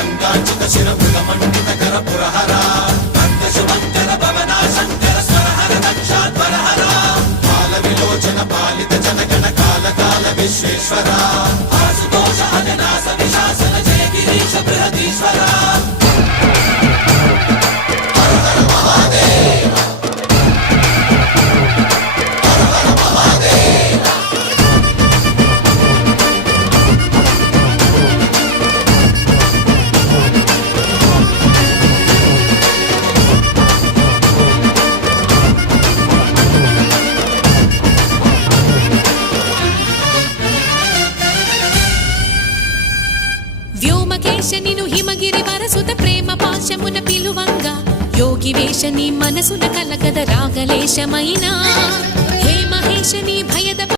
గంగాచిత శిర మృగమండిత కర పురహర భక్త శుభంకర భవనా శంకర స్వరహర దక్షాధ్వరహర బాల విలోచన పాలిత జనగణ కాల కాల విశ్వేశ్వర ఆశుతోష అజనాస విశాసన జయ గిరీశ బృహదీశ్వర వ్యోమకేశనిను హిమగిరి వరసుత ప్రేమ పాశమున పిలువంగా యోగి వేషని మనసున కలగద రాగలేశమైనా హే మహేశని భయద